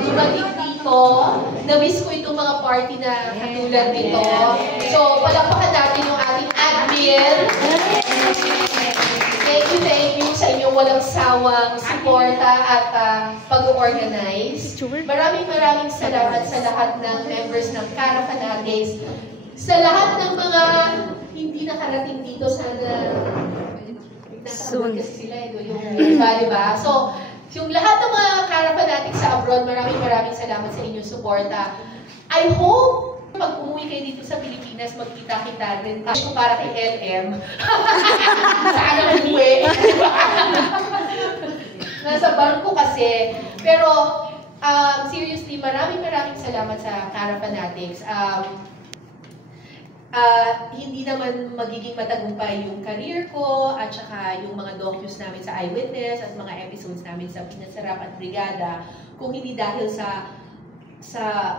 dumating dito. Na-miss ko itong mga party na katulad nito. So, palakpakan natin yung ating admin. Thank you sa inyong walang sawang suporta at pag-organize. Maraming salamat sa lahat ng members ng Cara Fanatics. Sa lahat ng mga hindi nakarating dito, sana nasa kasi sila yung diba? So, yung lahat ng mga Cara Fanatics sa abroad, maraming salamat sa inyong suporta. I hope pag umuwi kayo dito sa Pilipinas, magkita-kita rin. Kasi para kay LM. Sana mag-uwi. Nasa bangko kasi. Pero, seriously, maraming salamat sa Cara Fanatics. Hindi naman magiging matagumpay yung career ko at saka yung mga docus namin sa Eyewitness at mga episodes namin sa Pinasarap at Brigada kung hindi dahil sa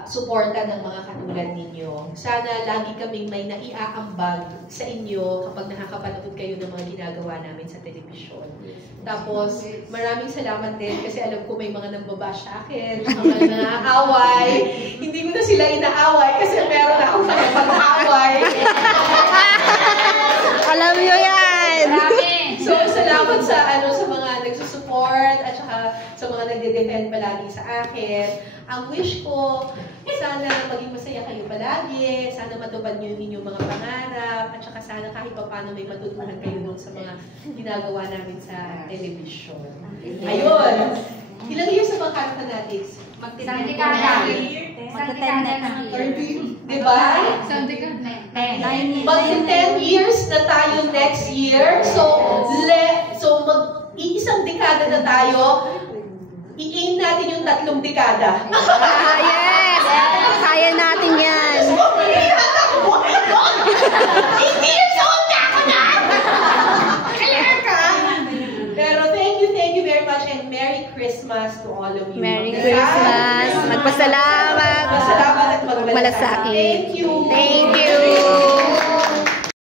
suporta ng mga katulad ninyo. Sana lagi kaming may naiaambag sa inyo kapag nakakapanood kayo ng mga ginagawa namin sa telebisyon. Tapos, maraming salamat din kasi alam ko may mga nagbabash sa akin, mga naaaway. Hindi ko na sila inaaway kasi meron akong pag-aaway. Alam nyo yan! So, salamat sa mga nagsusupport at saka sa mga nagde-defend palagi sa akin. Ang wish ko, sana maging masaya kayo palagi, sana matupad nyo yung inyong mga pangarap, at saka sana kahit pa paano may matutunan kayo dun sa mga ginagawa namin sa television. Ayun! Ilang years na mga Cara Fanatics? Magti-10 ka na. Diba? Magti-10 years na tayo next year. So mag-iisang dekada na tayo. I-aim natin yung 3 dekada. Yes! Kaya natin yan. 8 years old na ako na! Kaya ka! Pero thank you very much and Merry Christmas to all of you. Merry Christmas. Magpasalamat. Magpasalamat at magmalasakit. Thank you. Thank you.